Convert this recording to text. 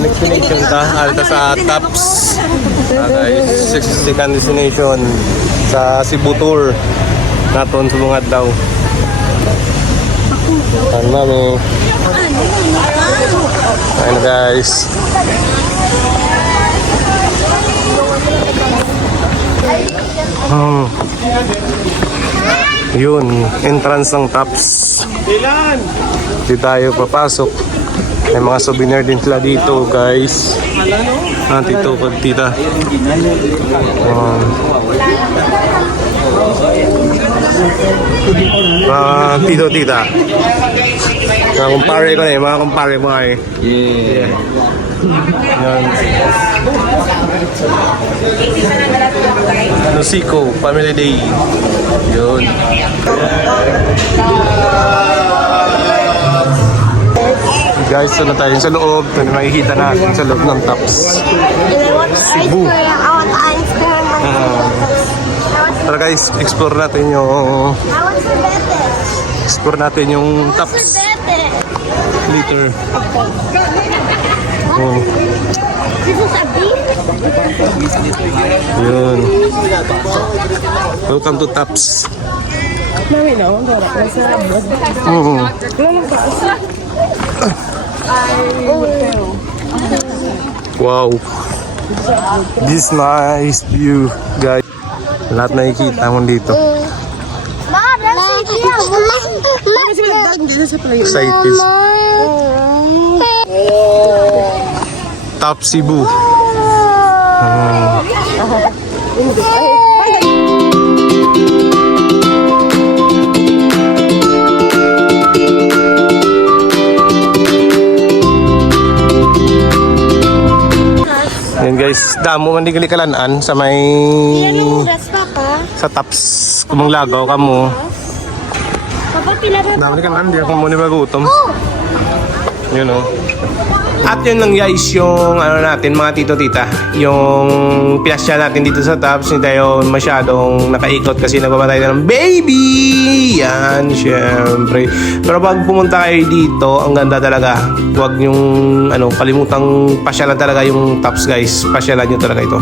destination ta. Alta sa Taps. Guys, second destination sa Cebu Tour. Naton subungad daw. Tan mami. Ayun guys. Yun, entrance ng Taps. Di tayo papasok. May mga souvenir din sila dito, guys. Tito, tita. Tito, tita. Mga kumpare ko na eh. Mga kumpare mo eh. Yeah. Yan. Nusiko, Family Day. Yun. Guys, so na tayo sa loob. Ito na makikita natin sa loob ng Taps. Cebu. Tara guys, explore natin yung Taps. Later. Yun. Welcome to Taps. Wow. This nice view, guys. Lahat nakikita mo dito. Excited. Top Cebu. Yan guys, damo man di kalanaan sa may sa Taps kumang lagaw kamo. Damo di kalanaan di ako muna magutom. You know. At yun lang guys, yung ano natin mga tito-tita, yung pinasya natin dito sa Taps, hindi tayo masyadong nakaikot kasi nagpamatay na ng baby. Yan, syempre. Pero pag pumunta kayo dito, ang ganda talaga. Huwag yung kalimutang pasyalan talaga yung Taps guys. Pasyalan nyo talaga ito.